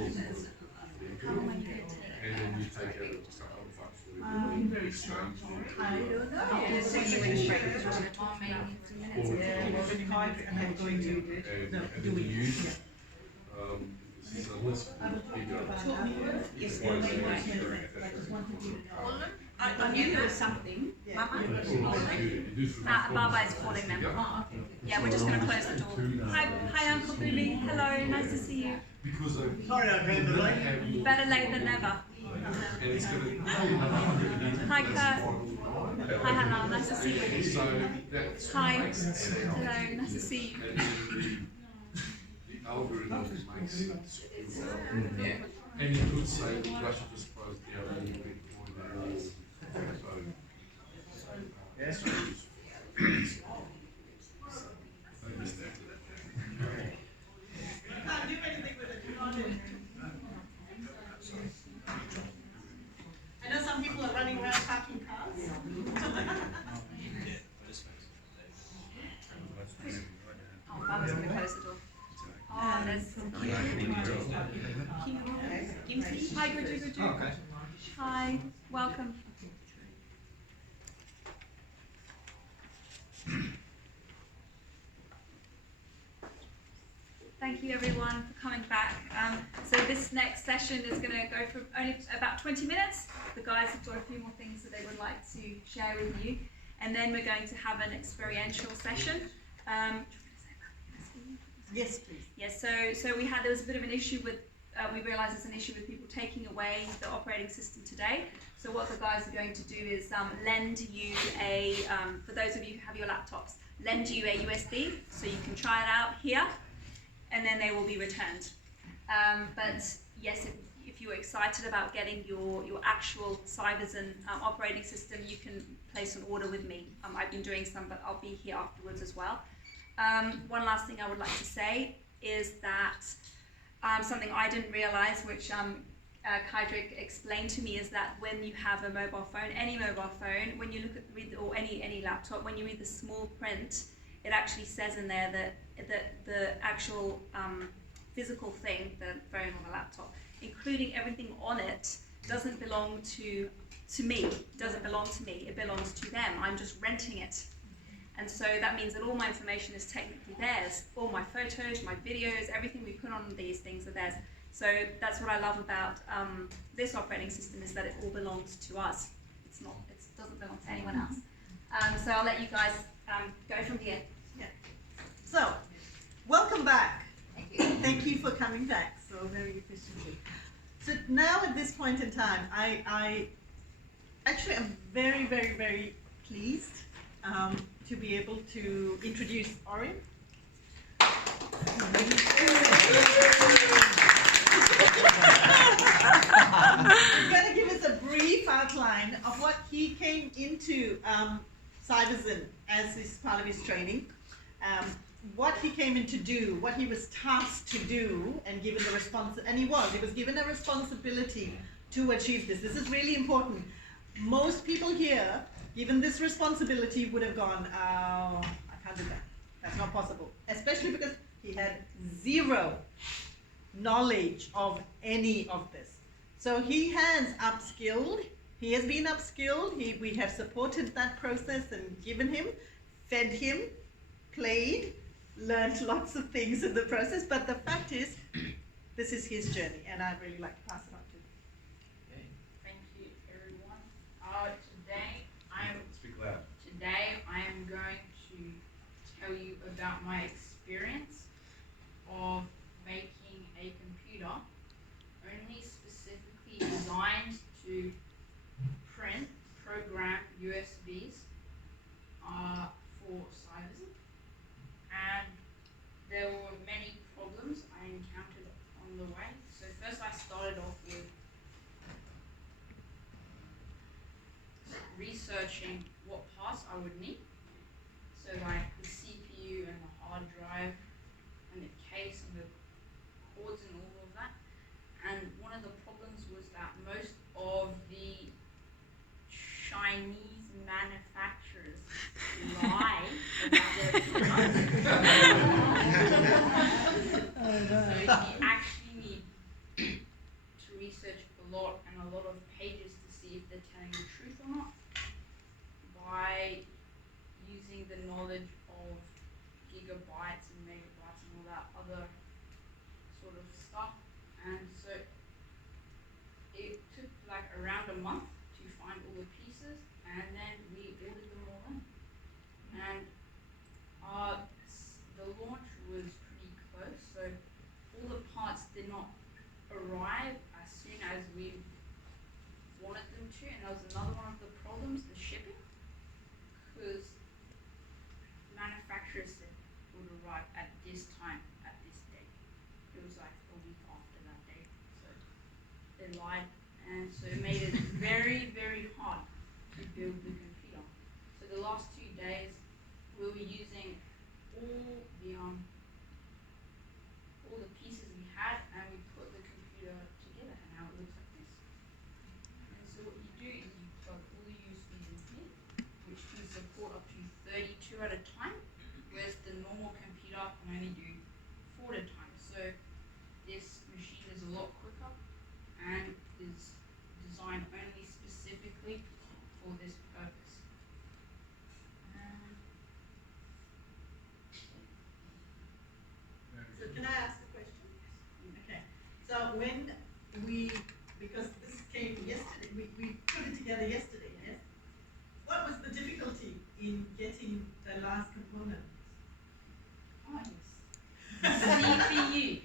And then you take out some other parts. Very strong. I don't know. It's 6 minutes straight. And I'm going to do it. This is a list bigger. Yes, I knew there was something. Mama? Baba is calling them. Yeah, we're just going to close the door. Hi Uncle Booby. Hello, nice to see you. Because Sorry, I came late. Better late than never. and it's going to. Hi Kurt. Hi Hannah, nice to see you. So that's. Hi. Hello, nice to see you. And then the algorithm makes it secure. And you could say Russia just closed down a little bit more than this. Yes. Can't do anything with it. I know some people are running around parking cars. Oh, Baba's going to close the door. Oh, there's Hi, Guju. Okay. Hi, welcome. Thank you everyone for coming back. So this next session is going to go for only about 20 minutes. The guys have got a few more things that they would like to share with you. And then we're going to have an experiential session. Yes, please. Yes, so there was a bit of an issue with, we realised there's an issue with people taking away the operating system today. So what the guys are going to do is lend you a, for those of you who have your laptops, lend you a USB so you can try it out here, and then they will be returned. But yes, if you're excited about getting your actual Sovereign operating system, you can place an order with me. I've been doing some, but I'll be here afterwards as well. One last thing I would like to say is that something I didn't realize, which Kydrick explained to me, is that when you have a mobile phone, any mobile phone, when you look at or any laptop, when you read the small print, it actually says in there that the actual physical thing, the phone or the laptop, including everything on it, doesn't belong to me. It doesn't belong to me. It belongs to them. I'm just renting it. And so that means that all my information is technically theirs. All my photos, my videos, everything we put on these things are theirs. So that's what I love about this operating system, is that it all belongs to us. It doesn't belong to anyone else. So I'll let you guys go from here. Yeah. So, welcome back. Thank you. Thank you for coming back so very efficiently. So now at this point in time, I actually am very, very, very pleased to be able to introduce Orin. He's going to give us a brief outline of what he came into Sovereign as his part of his training, what he came in to do, what he was tasked to do, and given the he was given a responsibility to achieve this. This is really important. Most people here, given this responsibility, would have gone, oh, I can't do that. That's not possible. Especially because he had zero knowledge of any of this. So he has upskilled. He has been upskilled. We have supported that process and given him, fed him, played, learned lots of things in the process. But the fact is, this is his journey, and I'd really like to pass it on to him. Thank you, everyone. Speak loud. Today I am going to tell you about my experience of making a computer only specifically designed to program USBs for Sovereign, and there were many problems I encountered on the way. So first I started off with researching what parts I would need, so like the CPU and the hard drive and the case and the cords and all of that. And one of the problems was that most of the Chinese manufacturers lie about their products. So you actually need sort of stuff. And so it took like around a month to find all the pieces, and then we ordered them all in. And the launch was pretty close, so all the parts did not arrive as soon as we wanted them to, and that was another one of the problems, the shipping, because manufacturers said it would arrive at this time, at this date. It was like a week after that date, so they lied, and so it made it very, very hard to build the computer. So the last 2 days, we were using all the pieces we had, and we put the computer together, and now it looks like this. And so what you do is you plug all the USBs in here, which can support up to 32 at a time, whereas the normal computer can only do 4 at a time. So this machine is a lot quicker and is designed only specifically for this purpose. So can I ask a question? Okay. So because this came yesterday, we put it together yesterday, yes? What was the difficulty in getting the last component? Oh, yes. CPU.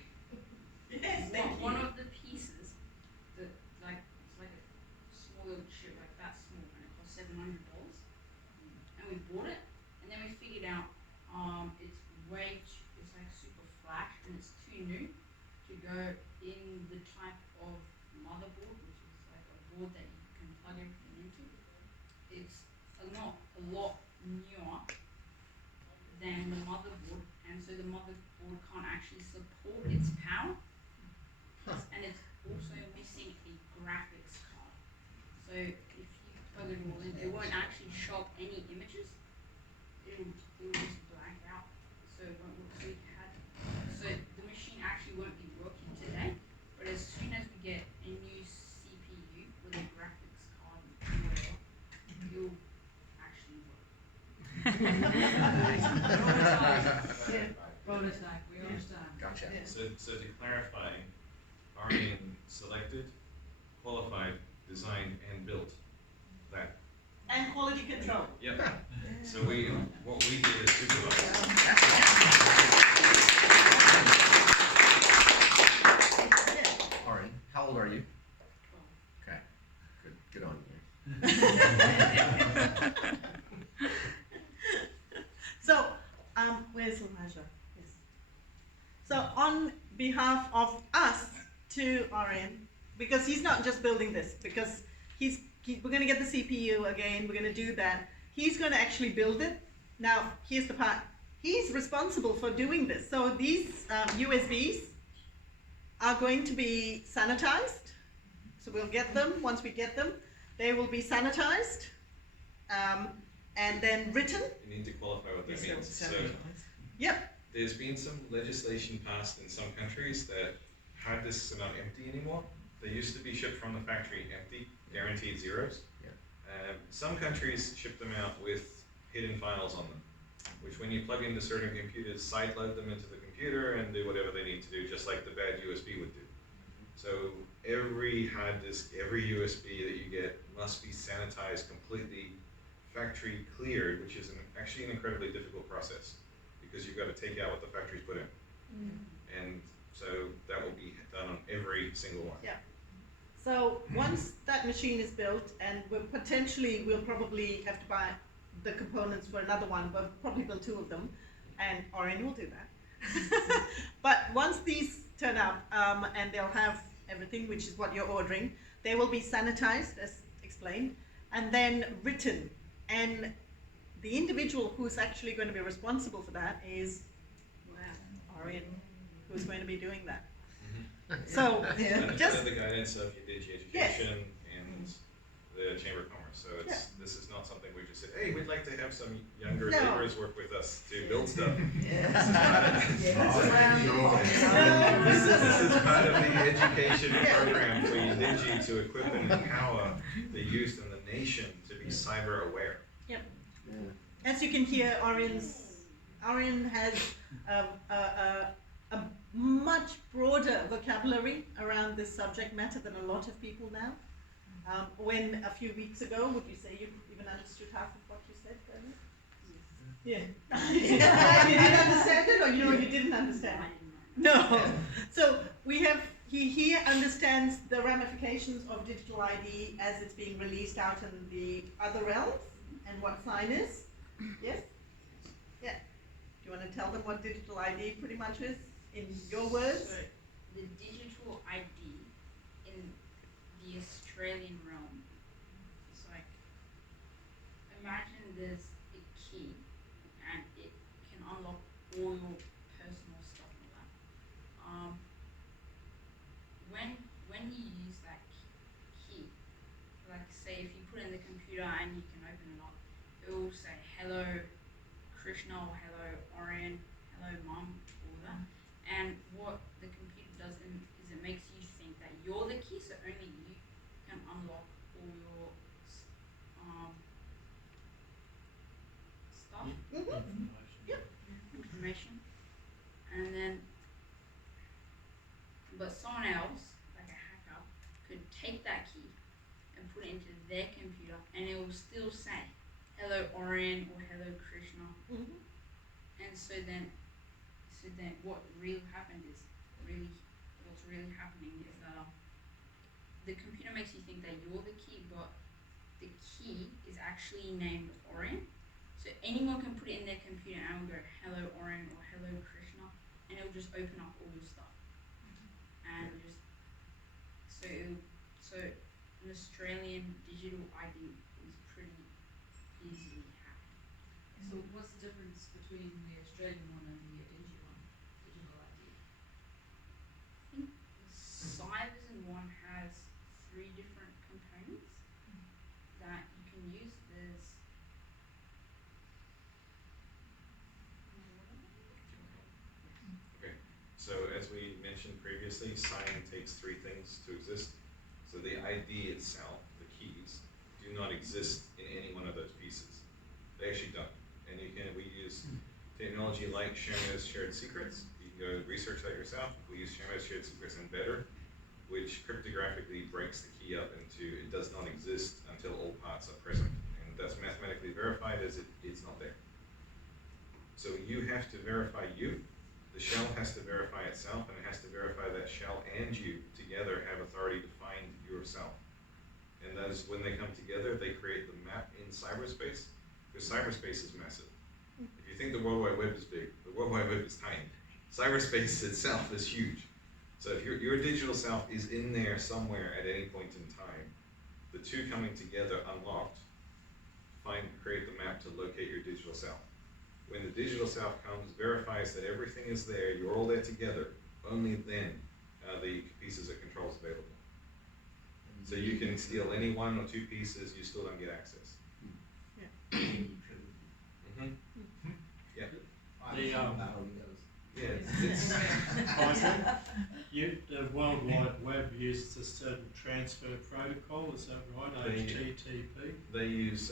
Yes, thank you. One of the pieces that it's like a small little chip, like that small, and it cost $700. And we bought it, and then we figured out it's it's like super flat, and it's too new to go in the type of motherboard, which is like a board that you can plug everything into. It's a lot newer than the motherboard, and so the motherboard can't actually support its power. And it's also missing a graphics card. So if you plug it all in, it won't actually show up any images. It will just blank out. So it won't look like it had. So the machine actually won't be working today, but as soon as we get a new CPU with a graphics card and whatever, it'll actually work. Prototype, we understand. Gotcha. So to clarify, Arian selected, qualified, designed, and built that. And quality control. Yep. So what we did is supervise. Arian, how old are you? Okay, good on you. So, where's Elijah? Yes. So, on behalf of us to Arian, because he's not just building this, because we're going to get the CPU again, we're going to do that. He's going to actually build it. Now, here's the part. He's responsible for doing this. So these USBs are going to be sanitized. So we'll get them. Once we get them, they will be sanitized and then written. You need to qualify what that means. So Yep. there's been some legislation passed in some countries that hard disks are not empty anymore. They used to be shipped from the factory empty, guaranteed zeros. Yeah. Some countries ship them out with hidden files on them, which when you plug into certain computers, sideload them into the computer and do whatever they need to do, just like the bad USB would do. So every hard disk, every USB that you get must be sanitized completely, factory cleared, which is actually an incredibly difficult process because you've got to take out what the factory's put in. And so that will be done on every single one. Yeah. So once that machine is built, and we'll probably have to buy the components for another one, but we'll probably build 2 of them, and Orion will do that. But once these turn up, and they'll have everything, which is what you're ordering, they will be sanitized, as explained, and then written. And the individual who's actually going to be responsible for that is Orion, who's going to be doing that. So, just under the guidance of Yidindji Education and the Chamber of Commerce. So this is not something we just said, hey, we'd like to have some younger laborers work with us to build stuff. This is part of the education program for Yidindji to equip and empower the youth and the nation to be cyber aware. Yep. As you can hear, Orion has a much much broader vocabulary around this subject matter than a lot of people now. When a few weeks ago, would you say you even understood half of what you said, Bernard? Yeah. You didn't understand it, or you didn't understand it? No. So we have, he understands the ramifications of digital ID as it's being released out in the other realms and what sign is. Yes? Yeah. Do you want to tell them what digital ID pretty much is in your words? So, the digital ID in the Australian realm is like, imagine there's a key and it can unlock all your personal stuff and all that. When you use that key, like say if you put it in the computer and you can open it up, it will say hello Krishna or hello Orion, hello mom, all that. And what the computer does is it makes you think that you're the key, so only you can unlock all your stuff, information. And then, but someone else, like a hacker, could take that key and put it into their computer, and it will still say hello Orion or hello Krishna. And so then what really happened is what's really happening is that the computer makes you think that you're the key, but the key is actually named Orion. So anyone can put it in their computer and will go hello Orion or hello Krishna, and it will just open up all your stuff. And just so an Australian digital ID is pretty easily hacked. So what's the difference between the Australian one and the Yidindji one, digital ID? I think the Sovereign one has 3 different components that you can use. There's Okay, so as we mentioned previously, sign takes 3 things to exist. So the ID itself, the keys, do not exist in any one of those pieces. They actually don't. And we use technology like Shamo's shared secrets. You can go research that yourself. We use Shamo's shared secrets and better, which cryptographically breaks the key up into it does not exist until all parts are present. And that's mathematically verified as it's not there. So you have to verify you. The shell has to verify itself, and it has to verify that shell and you together have authority to find yourself. And that is when they come together, they create the map in cyberspace, because cyberspace is massive. If you think the World Wide Web is big, the World Wide Web is tiny. Cyberspace itself is huge. So if your digital self is in there somewhere at any point in time, the two coming together unlocked, create the map to locate your digital self. When the digital self comes, verifies that everything is there, you're all there together, only then are the pieces of controls available. So you can steal any 1 or 2 pieces, you still don't get access. The World Wide Web uses a certain transfer protocol, is that right? HTTP? They use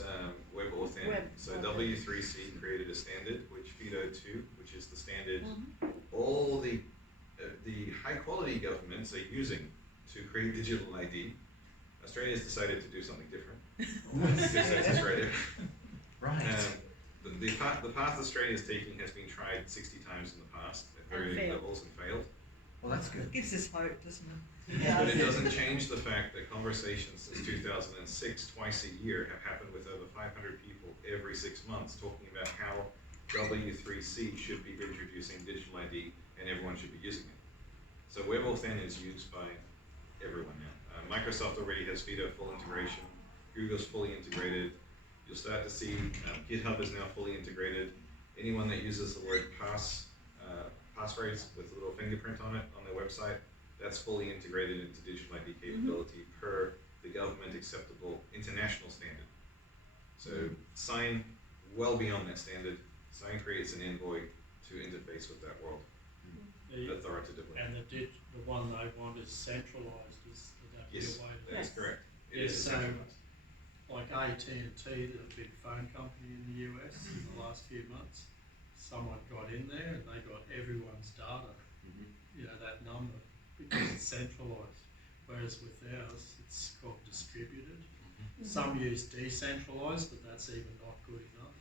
WebAuthn. So L33T created a standard, which FIDO2, which is the standard all the high quality governments are using to create digital ID. Australia's decided to do something different. Because that's Australia. Right. The path Australia is taking has been tried 60 times in the past at varying levels and failed. Well, that's good. Gives us hope, doesn't it? But it doesn't change the fact that conversations since 2006, twice a year, have happened with over 500 people every 6 months talking about how W3C should be introducing digital ID and everyone should be using it. So WebAuthn is used by everyone now. Microsoft already has FIDO full integration. Google's fully integrated. You'll start to see GitHub is now fully integrated. Anyone that uses the word passphrase with a little fingerprint on it on their website, that's fully integrated into digital ID capability per the government acceptable international standard. So Sign well beyond that standard. Sign creates an envoy to interface with that world authoritatively. And the one they want is centralised, is that Yes, the way that is correct. It Yes, is so centralized. like AT&T, the big phone company in the US in the last few months, someone got in there and they got everyone's data, you know, that because it's centralised. Whereas with ours, it's called distributed. Some use decentralised, but that's even not good enough.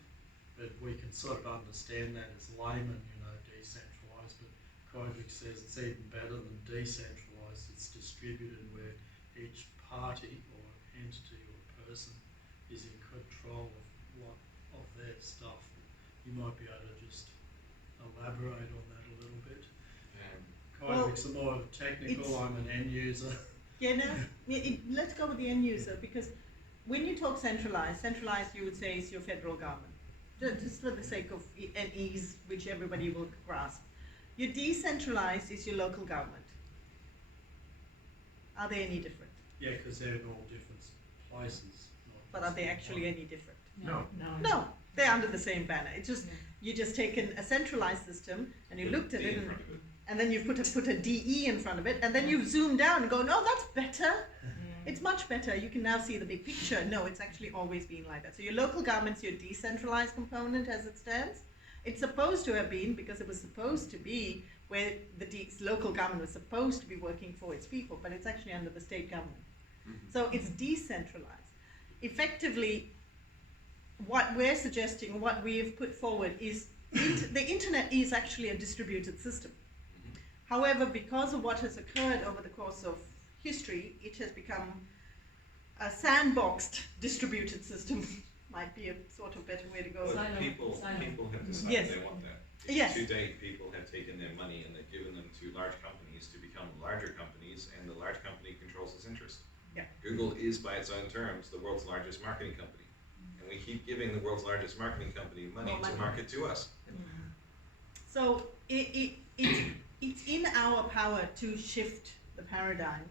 But we can sort of understand that as laymen, decentralised. But Kodrick says it's even better than decentralised. It's distributed, where each party or entity or person is in control of their stuff. You might be able to just elaborate on that a little bit. Kodrick's more of a technical. I'm an end user. Yeah, no, let's go with the end user, because when you talk centralised you would say is your federal government, just for the sake of an ease which everybody will grasp. Your decentralised is your local government. Are they any different? Yeah, because they're in all different places. But are they actually any different? No. No, they're under the same banner. It's just, you just taken a centralised system and you looked at it and then you put a DE in front of it, and then you zoom down and go, no, that's better. It's much better. You can now see the big picture. No, it's actually always been like that. So your local government's your decentralised component as it stands. It's supposed to have been, because it was supposed to be where the local government was supposed to be working for its people, but it's actually under the state government. So it's decentralised. Effectively, what we're suggesting, what we've put forward is the internet is actually a distributed system. However, because of what has occurred over the course of history, it has become a sandboxed distributed system. Might be a sort of better way to go. Well, people have decided Yes. they want that. Yes. To date, people have taken their money and they've given them to large companies to become larger companies, and the large company controls its interest. Yeah. Google is, by its own terms, the world's largest marketing company. And we keep giving the world's largest marketing company money to market to us. So it's in our power to shift the paradigm.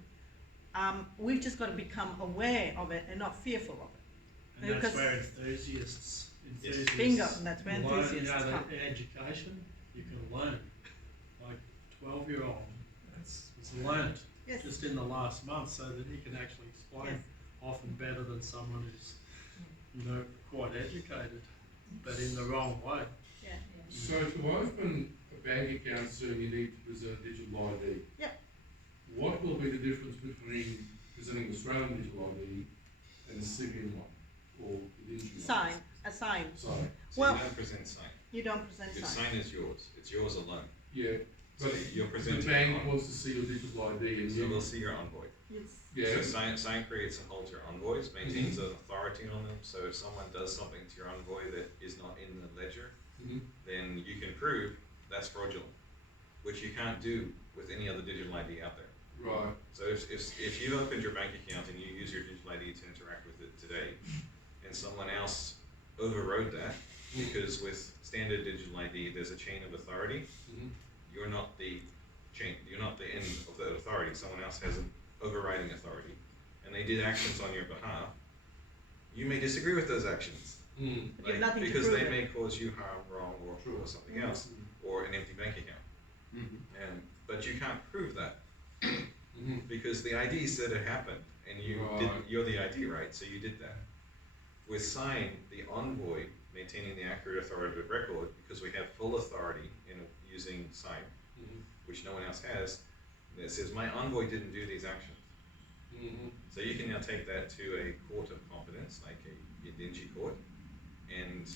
We've just got to become aware of it and not fearful of it. And that's Because- where enthusiasts Bingo, and that's where learn, enthusiasts come. the education, you can learn. Like 12-year-old has learnt Yes. just in the last month, so that he can actually explain Yes. often better than someone who's, quite educated, but in the wrong way. Yeah. So to open a bank account, sir, you need to present digital ID. Yep. What will be the difference between presenting Australian digital ID and a Syrian one, or the Yidindji one? Sign, a sign. Sign. So Well- you don't present sign. You don't present Your sign. sign is yours. It's yours alone. Yeah, So but you're the presenting bank on- wants to see your digital ID and So they'll see your envoy. It's, yeah, So sign creates and holds your envoys, maintains an authority on them. So if someone does something to your envoy that is not in the ledger, mhm, then you can prove that's fraudulent, which you can't do with any other digital ID out there. right, So if you opened your bank account and you use your digital ID to interact with it today, and someone else overrode that, because with standard digital ID there's a chain of authority, mhm, you're not the chain, you're not the end of that authority. Someone else has an overriding authority, and they did actions on your behalf. You may disagree with those actions, mm, but you have nothing to because prove they it. may cause you harm, wrong, or something else, or an empty bank account. mhm, But you can't prove that mhm, because the ID said it happened, and Right. you're the ID, right? So you did that. With sign, the envoy maintaining the accurate authoritative record, because we have full authority in using sign, mhm, which no one else has. It says my envoy didn't do these actions. mhm, So you can now take that to a court of competence, like a Yidindji court, and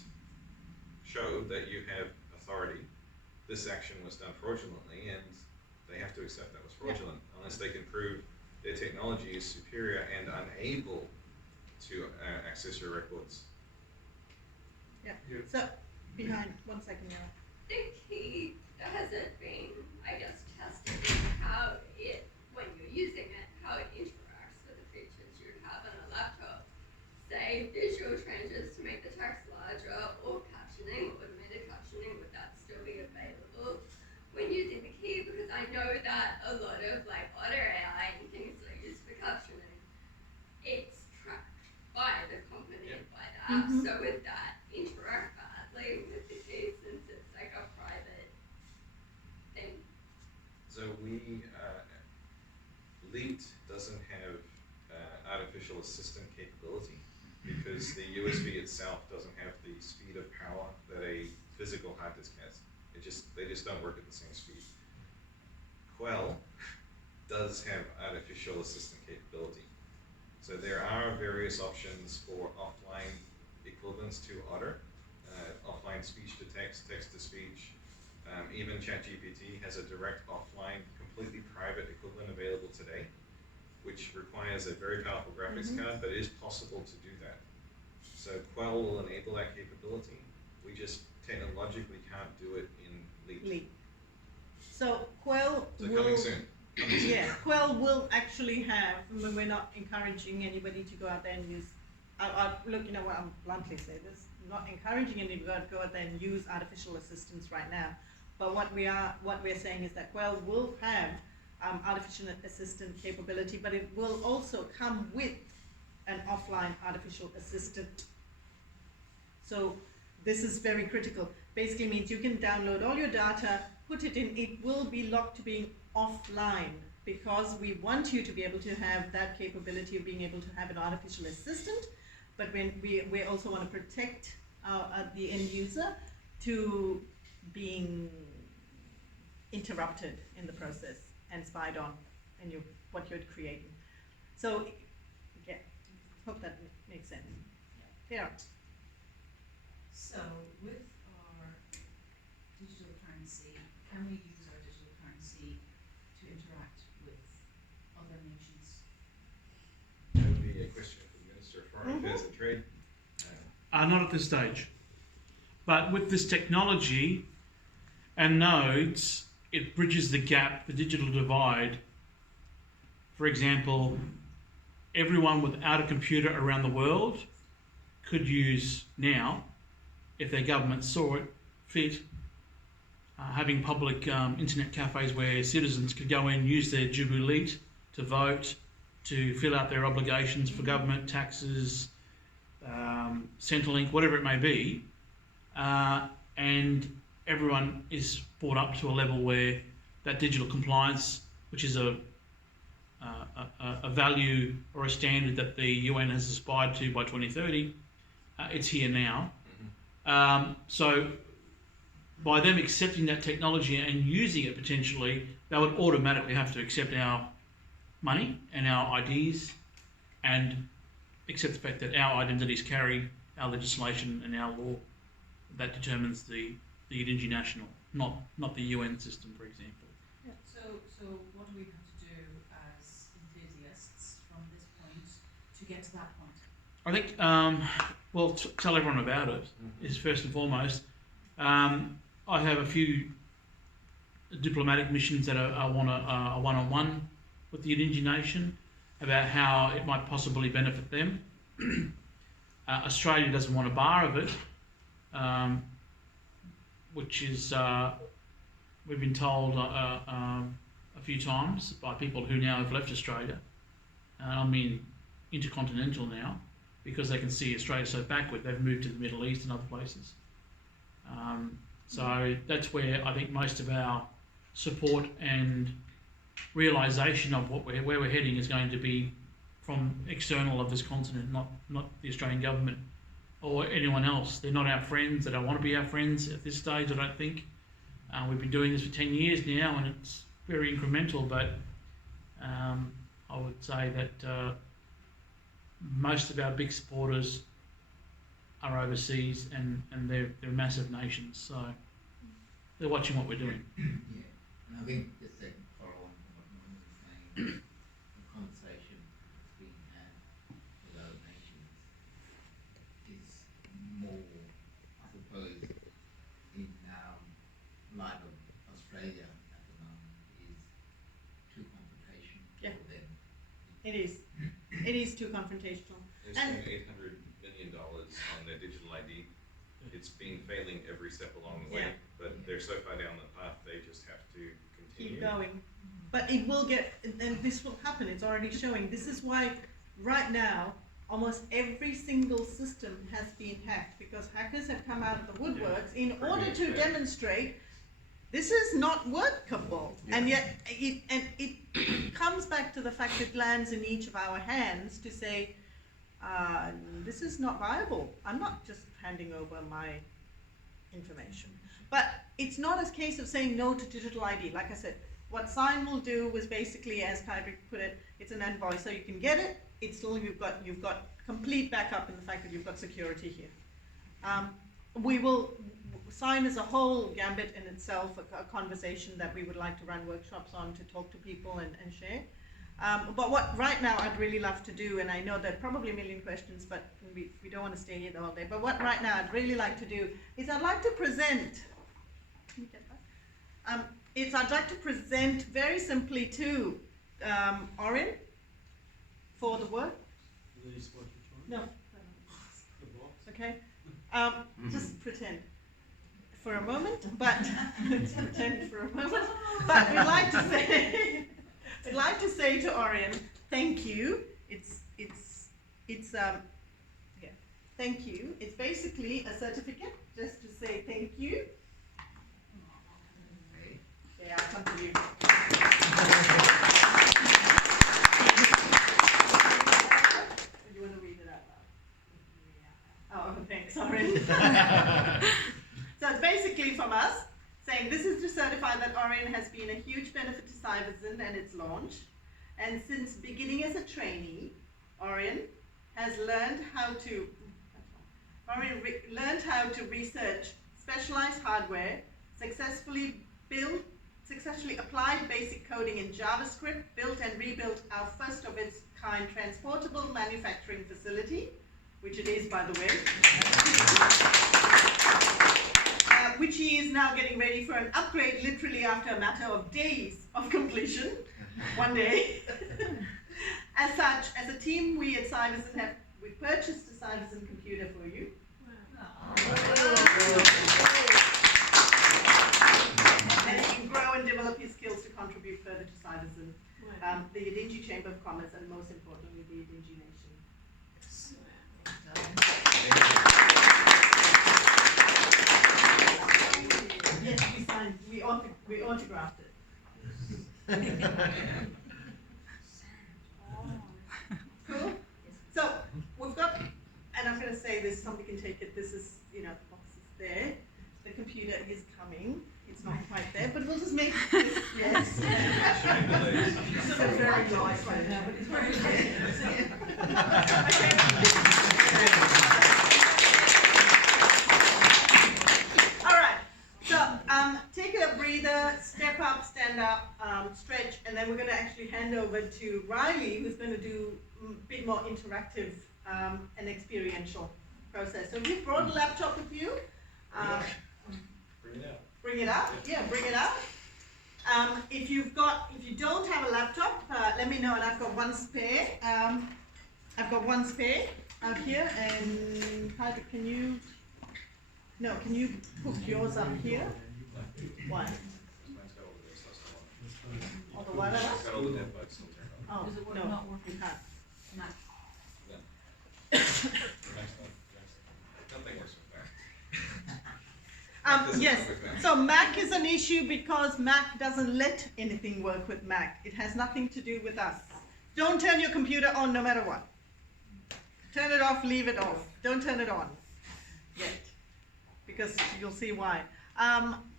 show that you have authority. This action was done fraudulently, and they have to accept that was fraudulent, unless they can prove their technology is superior and unable to access your records. So, behind, 1 second now. The key hasn't been, I guess, tested how it, when you're using it, how it interacts with the features you have on a laptop. Say, visual changes to make the text larger, or captioning, automated captioning, would that still be available when using the key? Because I know that a lot of like Otter AI and things that are used for captioning, it's tracked by the company and by the app. Mhm. So would that interact badly with the key since it's like a private thing? So Leet doesn't have artificial assistant capability because the USB itself doesn't have the speed of power that a physical hard disk has. They just don't work at the same speed. Quell does have artificial assistant capability. So there are various options for offline equivalents to Otter, offline speech to text, text to speech. Even ChatGPT has a direct offline, completely private equivalent available today, which requires a very powerful graphics card, but it is possible to do that. So Quell will enable that capability. We just technologically can't do it in Leap. So Quell So will, coming soon. yeah, Quell will actually have, we're not encouraging anybody to go out there and use, look, you know what, I'm bluntly say this, not encouraging anybody to go out there and use artificial assistance right now. But what we're saying is that Quell will have artificial assistant capability, but it will also come with an offline artificial assistant. So this is very critical. Basically means you can download all your data, put it in, it will be locked to being offline, because we want you to be able to have that capability of being able to have an artificial assistant, but when we also want to protect the end user to being interrupted in the process and spied on in what you're creating. So, yeah, hope that makes sense. Yeah. So with our digital currency, can we use our digital currency to interact with other nations? That would be a question for the Minister of Foreign Affairs and Trade. Not at this stage. But with this technology and nodes, it bridges the gap, the digital divide. For example, everyone without a computer around the world could use now, if their government saw it fit, having public internet cafes where citizens could go in, use their Jubu to vote, to fill out their obligations for government, taxes, Centrelink, whatever it may be, and everyone is brought up to a level where that digital compliance, which is a value or a standard that the UN has aspired to by 2030, it's here now. So by them accepting that technology and using it potentially, they would automatically have to accept our money and our IDs and accept the fact that our identities carry our legislation and our law that determines the Yidindji national, not the UN system, for example. Yeah. So what do we have to do as enthusiasts from this point to get to that point? I think, tell everyone about it is first and foremost. I have a few diplomatic missions that I want a one-on-one with the Yidindji nation about how it might possibly benefit them. Australia doesn't want a bar of it, which is, we've been told a few times by people who now have left Australia, I mean intercontinental now, because they can see Australia so backward, they've moved to the Middle East and other places. So that's where I think most of our support and realisation of where we're heading is going to be from external of this continent, not the Australian government or anyone else. They're not our friends. They don't want to be our friends at this stage, I don't think. We've been doing this for 10 years now, and it's very incremental, but I would say that most of our big supporters are overseas, and they're massive nations, so they're watching what we're doing. Yeah, and I think just to follow on from what Norman was saying, the conversation that's being had with other nations is more, I suppose, in light of Australia at the moment, is too confrontational for them. It is. It is too confrontational. They spent $800 million on their digital ID. It's been failing every step along the way, but they're so far down the path, they just have to continue. Keep going. But it will get, and this will happen, it's already showing. This is why right now, almost every single system has been hacked, because hackers have come out of the woodworks in order to demonstrate this is not workable. And yet it comes back to the fact it lands in each of our hands to say, this is not viable. I'm not just handing over my information. But it's not a case of saying no to digital ID. Like I said, what Sign will do was basically, as Patrick put it, it's an invoice, so you can get it. It's still you've got complete backup in the fact that you've got security here. We will Sign as a whole gambit in itself, a conversation that we would like to run workshops on to talk to people and share. But what right now I'd really love to do, and I know there are probably a million questions, but we don't want to stay here all day. But what right now I'd really like to do is I'd like to present. Can you get that? I'd like to present very simply to Orin for the work. These what you're trying? No. The box. Okay. Just pretend for a moment, but just pretend for a moment. But we'd like to say to Orion, thank you. Thank you. It's basically a certificate just to say thank you. Yeah, I'll come to you. You want to read it out loud? Oh, thanks, sorry. So it's basically from us saying this is to certify that Orion has been a huge benefit to Cyberzin and its launch. And since beginning as a trainee, Orion has learned how to research specialized hardware, successfully applied basic coding in JavaScript, built and rebuilt our first of its kind transportable manufacturing facility, which it is, by the way, which he is now getting ready for an upgrade literally after a matter of days of completion, one day. As such, as a team, we at Cyberzin we purchased a Cyberzin computer for you. And he can grow and develop his skills to contribute further to Cyberzin, the Yidindji Chamber of Commerce, and most importantly, the Yidindji Nation. Yes, we signed, we autographed it. Cool? So, we've got, and I'm going to say this, somebody can take it, this is, the box is there. The computer is coming. It's not quite there, but we'll just make this, yes. It's sort of very nice right now, but it's very good. All right, so take a breather, step up, stand up, stretch, and then we're going to actually hand over to Riley, who's going to do a bit more interactive and experiential process. So you've brought a laptop with you. Bring it out. Bring it out. Yeah, bring it out. If you don't have a laptop, let me know, and I've got one spare. I've got one spare out here, and Patrick, can you hook yours up here? Why? Mine's got all the this, that's the one. All the what? It's got all the dead bugs still turned on. Oh, Does it work, no, not working? you can't. Next one. Nothing works with that. Yes, so Mac is an issue because Mac doesn't let anything work with Mac. It has nothing to do with us. Don't turn your computer on no matter what. Turn it off, leave it off. Don't turn it on yet, because you'll see why.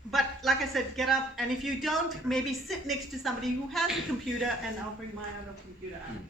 But like I said, get up, and if you don't, maybe sit next to somebody who has a computer, and I'll bring my other computer out.